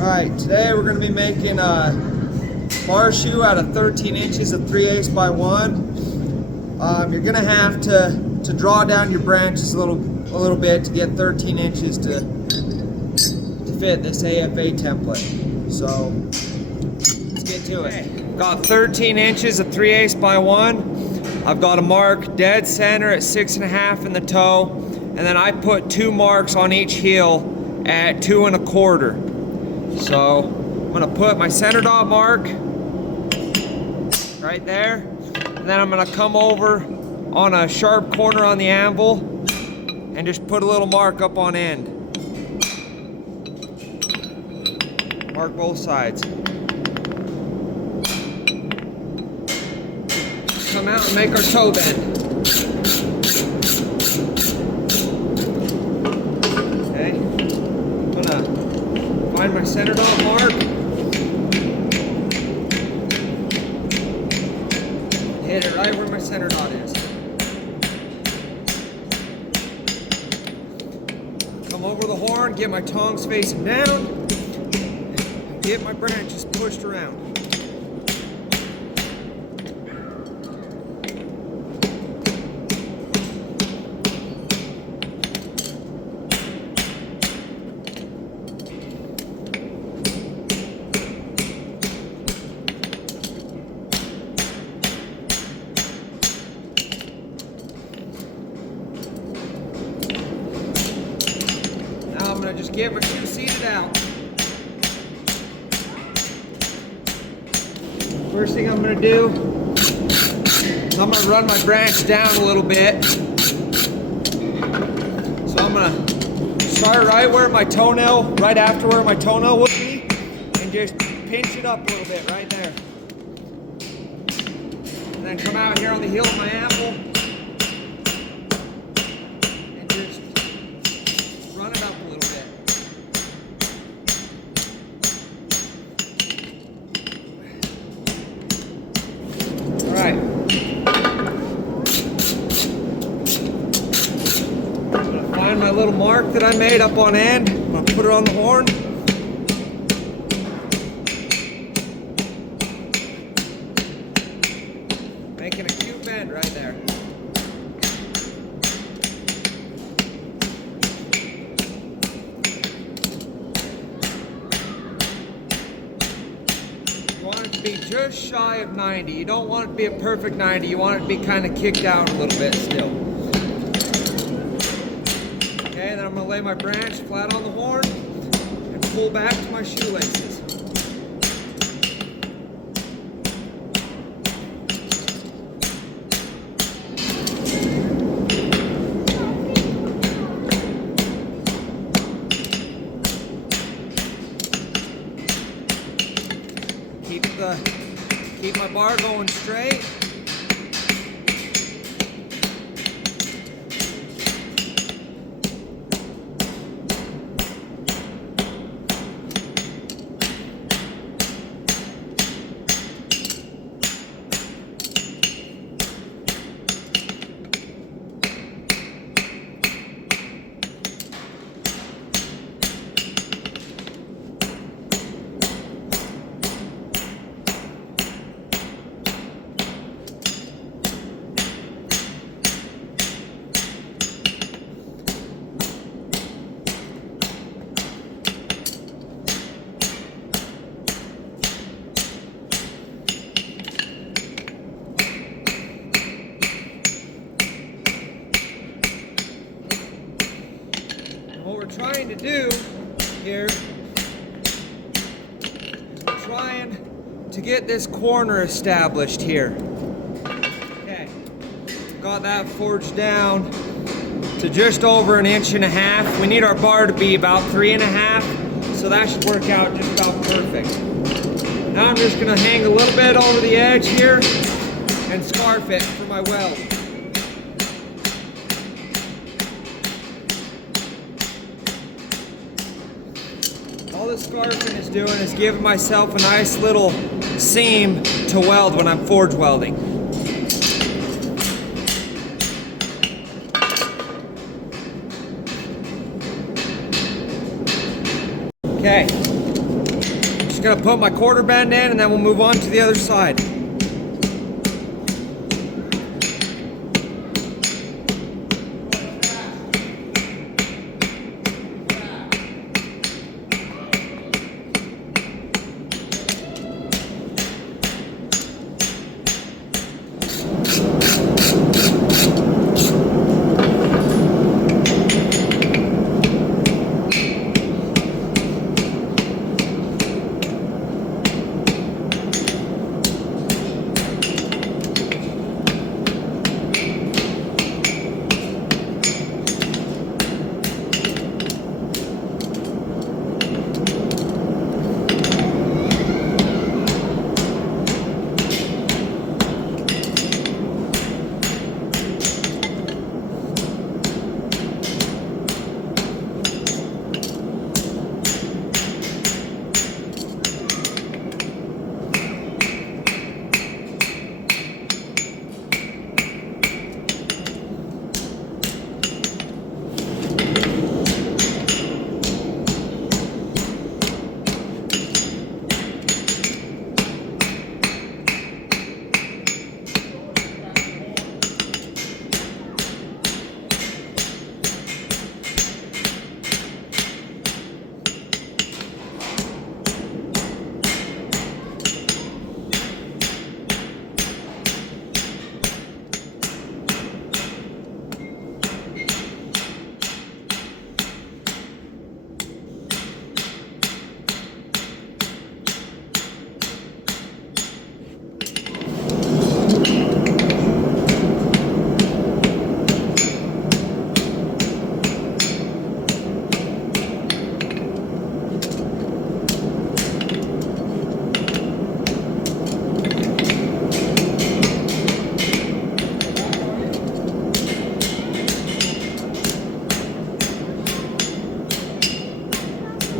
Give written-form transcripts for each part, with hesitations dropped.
Alright, today we're going to be making a Barshoe out of 13 inches of 3/8 by 1. You're going to have to draw down your branches a little bit to get 13 inches to fit this AFA template. So let's get to it. Got 13 inches of 3/8 by 1. I've got a mark dead center at 6.5 in the toe, and then I put 2 marks on each heel at 2 1/4. So I'm gonna put my center dot mark right there, and then I'm gonna come over on a sharp corner on the anvil and just put a little mark up on end. Mark both sides. Come out and make our toe bend. Okay, I'm gonna find my center dot mark. Hit it right where my center dot is. Come over the horn, get my tongs facing down, and get my branches pushed around. I'm gonna just get my shoe seated out. First thing I'm gonna do is I'm gonna run my branch down a little bit. So I'm gonna start right where my toenail, right after where my toenail would be, and just pinch it up a little bit right there. And then come out here on the heel of my anvil. Run it up a little bit. All right. I'm gonna find my little mark that I made up on end. I'm gonna put it on the horn. Making a cute bend right there. You want it to be just shy of 90. You don't want it to be a perfect 90. You want it to be kind of kicked out a little bit still. Okay, then I'm going to lay my branch flat on the horn and pull back to my shoelaces. Keep my bar going straight. What we're trying to do here is we're trying to get this corner established here. Okay, got that forged down to just over 1.5 inches. We need our bar to be about 3.5, so that should work out just about perfect. Now I'm just gonna hang a little bit over the edge here and scarf it for my weld. All this scarfing is doing is giving myself a nice little seam to weld when I'm forge welding. Okay, Just gonna put my quarter bend in and then we'll move on to the other side.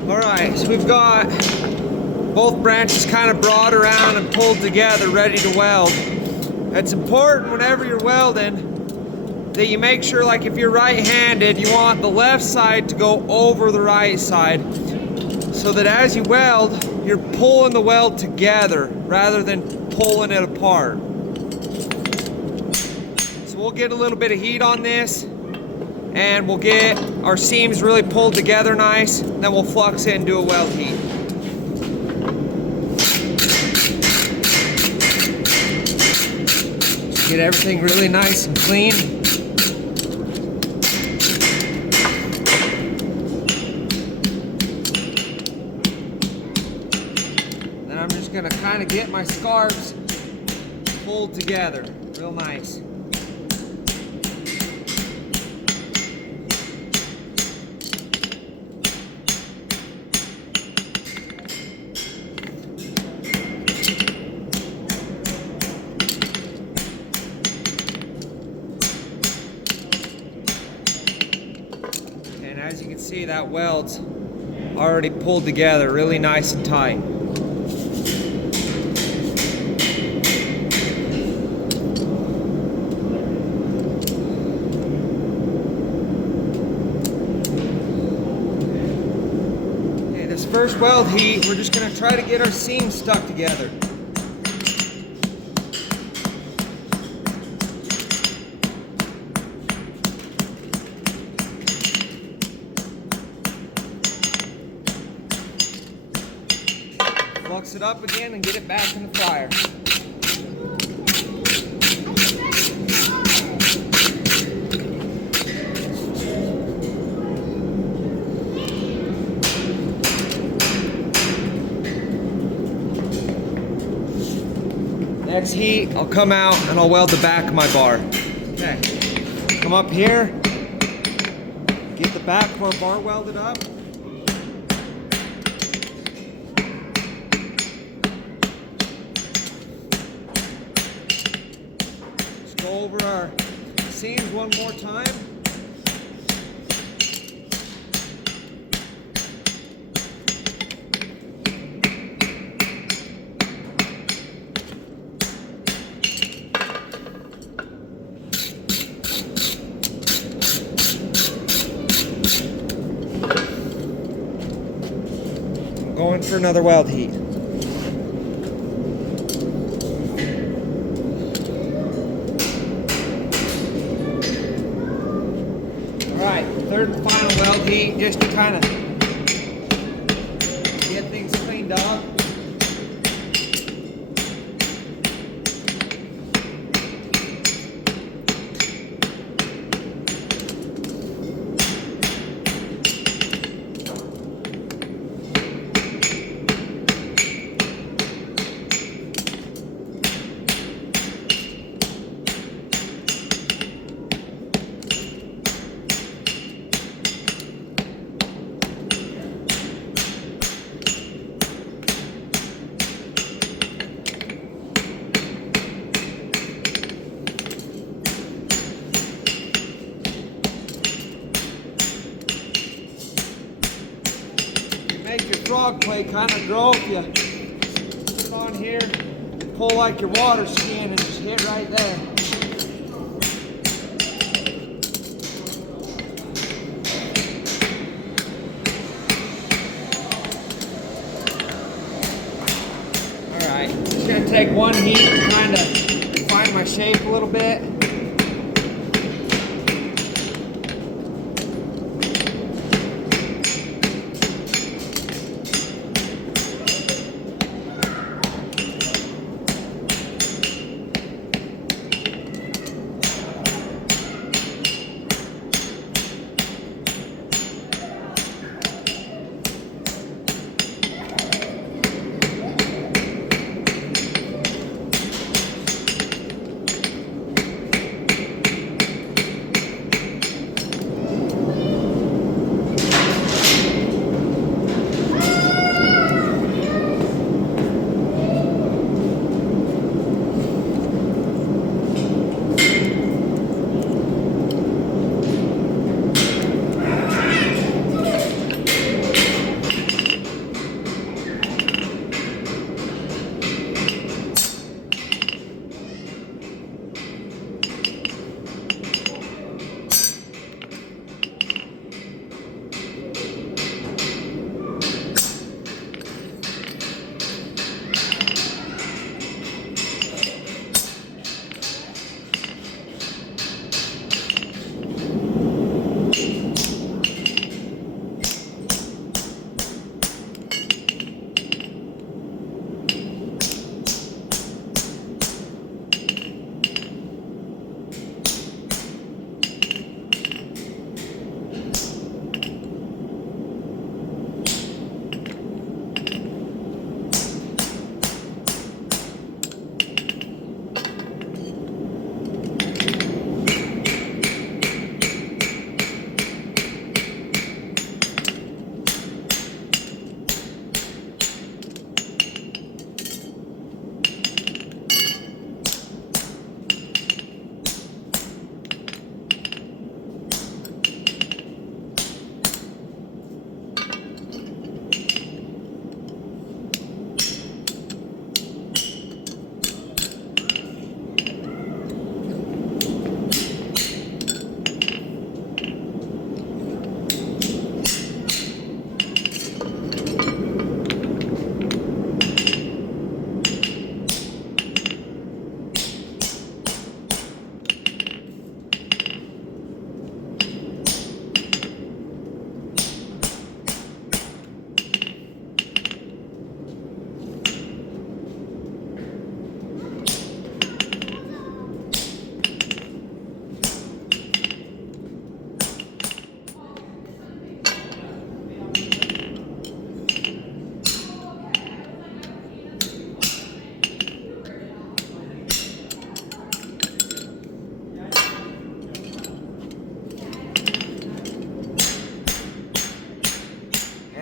Alright, so we've got both branches kind of brought around and pulled together, ready to weld. It's important whenever you're welding that you make sure, like if you're right-handed, you want the left side to go over the right side, so that as you weld, you're pulling the weld together rather than pulling it apart. So we'll get a little bit of heat on this, and we'll get our seams really pulled together nice, and then we'll flux it and do a weld heat. Get everything really nice and clean. Then I'm just gonna kind of get my scarves pulled together real nice. As you can see, that weld's already pulled together really nice and tight. Okay, this first weld heat, we're just going to try to get our seams stuck together. Flux it up again and get it back in the fryer. Next heat, I'll come out and I'll weld the back of my bar. Okay, come up here, get the back of our bar welded up. Go over our seams one more time. I'm going for another weld heat. heat just to kind of get things cleaned up. Make your frog plate kind of grow if you put it on here, pull like your water skin and just hit right there. Alright, just gonna take one heat and kind of refine my shape a little bit.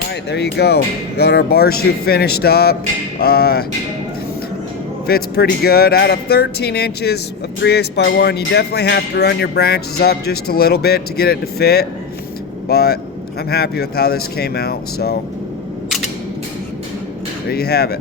Alright, there you go. Got our Barshoe finished up. Fits pretty good. Out of 13 inches of 3/8 by 1, you definitely have to run your branches up just a little bit to get it to fit. But I'm happy with how this came out, so there you have it.